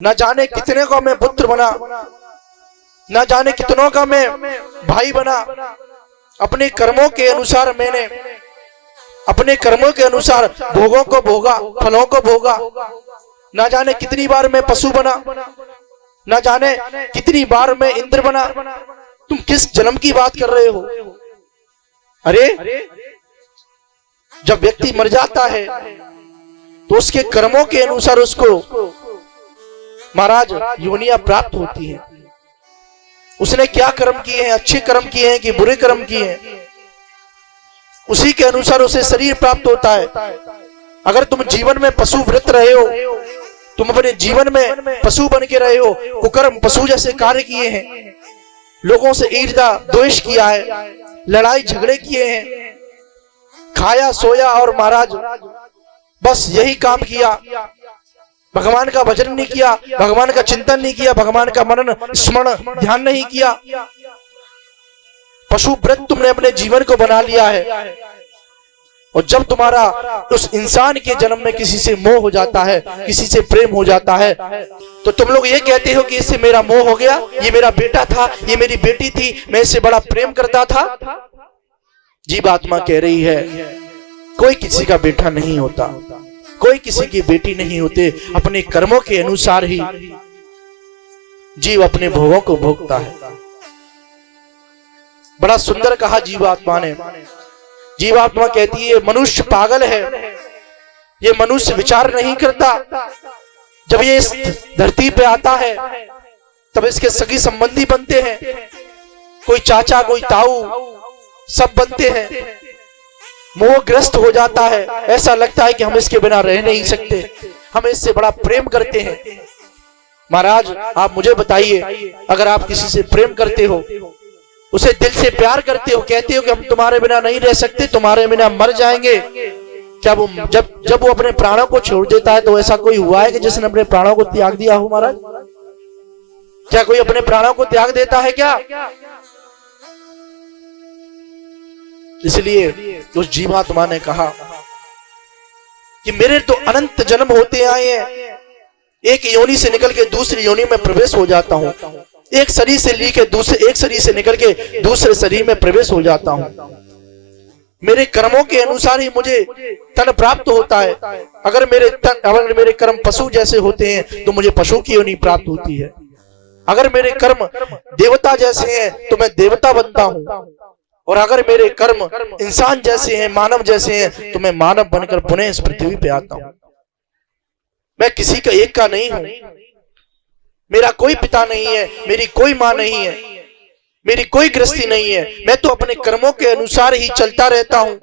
न जाने कितने को मैं पुत्र बना, न जाने कितनों का मैं भाई बना। अपने कर्मों के अनुसार मैंने अपने कर्मों के अनुसार भोगों को भोगा, फलों को भोगा। न जाने कितनी बार मैं पशु बना, न जाने कितनी बार मैं इंद्र बना। तुम किस जन्म की बात कर रहे हो? अरे जब व्यक्ति मर जाता है तो उसके कर्मों के अनुसार उसको महाराज योनियां प्राप्त होती हैं। उसने क्या कर्म किए हैं, अच्छे कर्म किए हैं कि बुरे कर्म किए हैं, उसी के अनुसार उसे शरीर प्राप्त होता है। अगर तुम जीवन में पशु व्रत रहे हो, तुम अपने जीवन में पशु बन के रहे हो, कुकर्म पशु जैसे कार्य किए हैं, लोगों से ईर्ष्या द्वेष किया है, लड़ाई झगड़े किए हैं, खाया सोया और महाराज बस यही काम किया, भगवान का भजन नहीं किया, भगवान का चिंतन नहीं किया, भगवान का मनन स्मरण ध्यान नहीं किया। पशु व्रत तुमने अपने जीवन को बना लिया है। और जब तुम्हारा उस इंसान के जन्म में किसी से मोह हो जाता है, किसी से प्रेम हो जाता है, तो तुम लोग ये कहते हो कि इससे मेरा मोह हो गया, ये मेरा बेटा था, ये मेरी बेटी थी, मैं इससे बड़ा प्रेम करता था। जीवात्मा कह रही है कोई किसी का बेटा नहीं होता, कोई किसी की बेटी नहीं होते। अपने कर्मों के अनुसार ही जीव अपने भोगों को भोगता है। बड़ा सुंदर कहा जीवात्मा ने। जीवात्मा कहती है मनुष्य पागल है, ये मनुष्य विचार नहीं करता। जब ये इस धरती पे आता है तब इसके सगी संबंधी बनते हैं, कोई चाचा कोई ताऊ सब बनते हैं। मोहग्रस्त हो जाता है, ऐसा लगता है कि हम इसके बिना रह नहीं सकते, हम इससे बड़ा प्रेम करते हैं। महाराज आप मुझे बताइए, अगर आप किसी से प्रेम करते हो, उसे दिल से प्यार करते हो, कहते हो कि हम तुम्हारे बिना नहीं रह सकते, तुम्हारे बिना मर जाएंगे, क्या वो जब वो अपने प्राणों को छोड़ देता है तो ऐसा कोई हुआ है कि जिसने अपने प्राणों को त्याग दिया हो? महाराज क्या कोई अपने प्राणों को त्याग देता है क्या? इसलिए उस जीवात्मा ने कहा कि मेरे तो अनंत जन्म होते आए हैं, एक योनि से निकल के दूसरी योनि में प्रवेश हो जाता हूं, एक शरीर से एक शरीर से निकल के दूसरे शरीर में प्रवेश हो जाता हूं। मेरे कर्मों के अनुसार ही मुझे तन प्राप्त होता है। अगर मेरे कर्म पशु जैसे होते हैं तो मुझे पशु की योनि प्राप्त होती है। अगर मेरे कर्म देवता जैसे हैं तो मैं देवता बनता हूं, और अगर मेरे कर्म इंसान जैसे हैं, मानव जैसे हैं, तो मैं मानव बनकर पुनः इस पृथ्वी पे आता हूं। मैं किसी का एक का नहीं हूं, मेरा कोई पिता नहीं है, मेरी कोई मां नहीं है, मेरी कोई गृहस्थी नहीं है। मैं तो अपने कर्मों के अनुसार ही चलता रहता हूं।